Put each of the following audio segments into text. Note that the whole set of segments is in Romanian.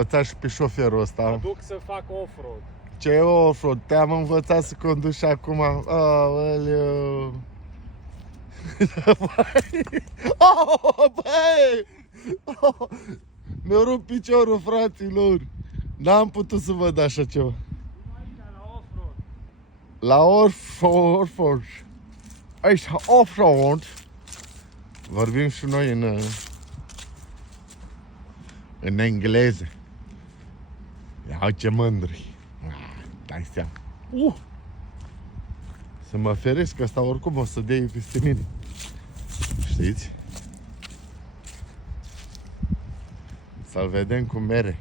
învățat și pe șoferul ăsta. Mă duc să fac off-road. Ce off-road? Te-am învățat să conduci și acum. Aoleu. Oh, băi! Oh, mi-a rupt piciorul, fraților. N-am putut să văd așa ceva. La off-road. Aici, off-road. Vorbim și noi în engleză. Ia ce mândri. Dai seama. Să mă feresc, că ăsta oricum o să dea peste mine. Știți? Să-l vedem cu mere.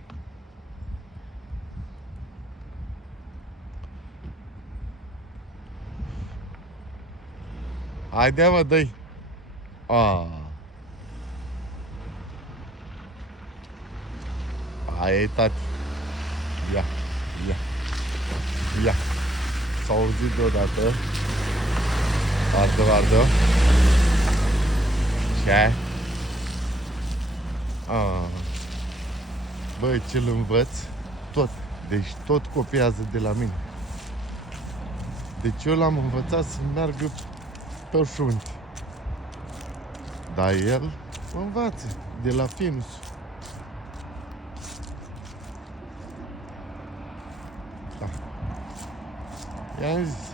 Haide, mă, dă-i. Aia e, tati. Ia, ia, ia. S-a auzit deodată. Vardă. Ce? Băi, ce-l învăț? Tot. Deci tot copiază de la mine. Deci eu l-am învățat să meargă pe șunte. Dar el învață de la Finus. Da. I-am zis.